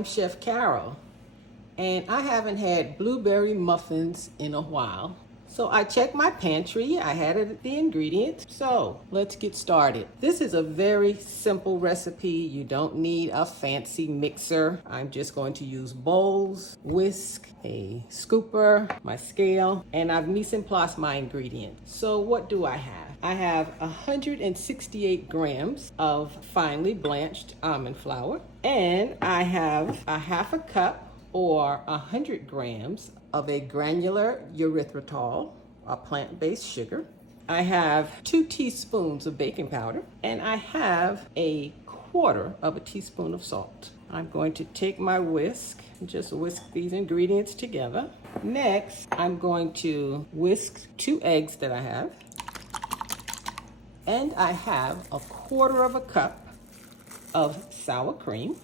I'm Chef Carol, and I haven't had blueberry muffins in a while. So I checked my pantry, I had the ingredients, so let's get started. This is a very simple recipe. You don't need a fancy mixer. I'm just going to use bowls, whisk, a scooper, my scale, and I've mise en place my ingredients. So what do I have? I have 168 grams of finely blanched almond flour, and I have a half a cup or 100 grams of a granular erythritol, a plant-based sugar. I have 2 teaspoons of baking powder, and I have a quarter of a teaspoon of salt. I'm going to take my whisk and just whisk these ingredients together. Next, I'm going to whisk 2 eggs that I have, and I have a quarter of a cup of sour cream.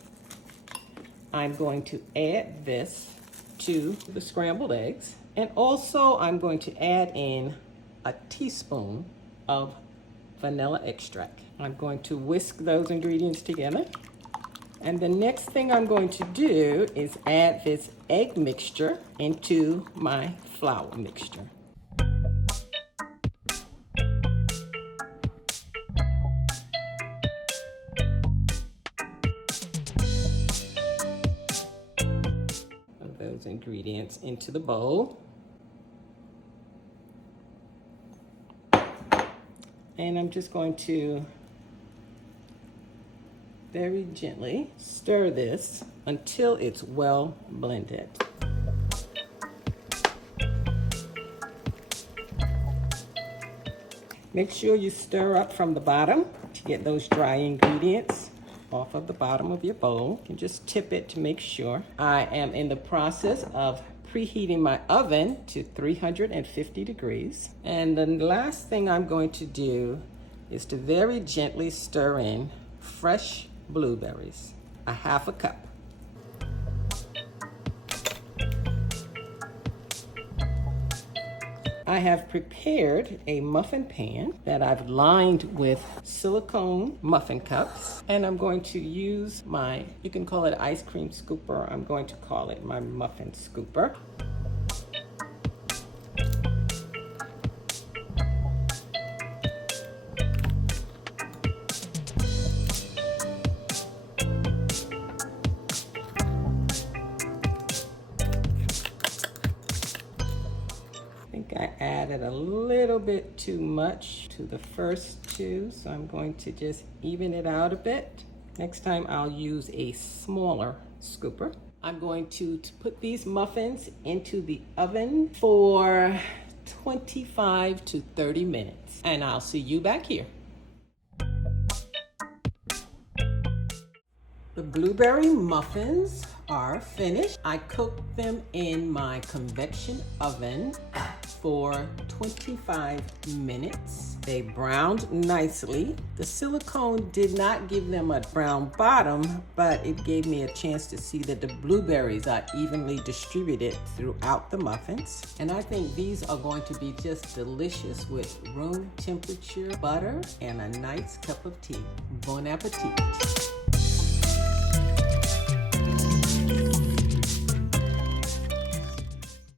I'm going to add this to the scrambled eggs, and also I'm going to add in a teaspoon of vanilla extract. I'm going to whisk those ingredients together, and the next thing I'm going to do is add this egg mixture into my flour mixture. Those ingredients into the bowl, and I'm just going to very gently stir this until it's well blended. Make sure you stir up from the bottom to get those dry ingredients off of the bottom of your bowl. You can just tip it to make sure. I am in the process of preheating my oven to 350 degrees. And the last thing I'm going to do is to very gently stir in fresh blueberries, a half a cup. I have prepared a muffin pan that I've lined with silicone muffin cups, and I'm going to use my, you can call it ice cream scooper, I'm going to call it my muffin scooper. I added a little bit too much to the first 2, so I'm going to just even it out a bit. Next time I'll use a smaller scooper. I'm going to put these muffins into the oven for 25 to 30 minutes, and I'll see you back here. The blueberry muffins are finished. I cooked them in my convection oven for 25 minutes. They browned nicely. The silicone did not give them a brown bottom, but it gave me a chance to see that the blueberries are evenly distributed throughout the muffins. And I think these are going to be just delicious with room temperature butter and a nice cup of tea. Bon appetit.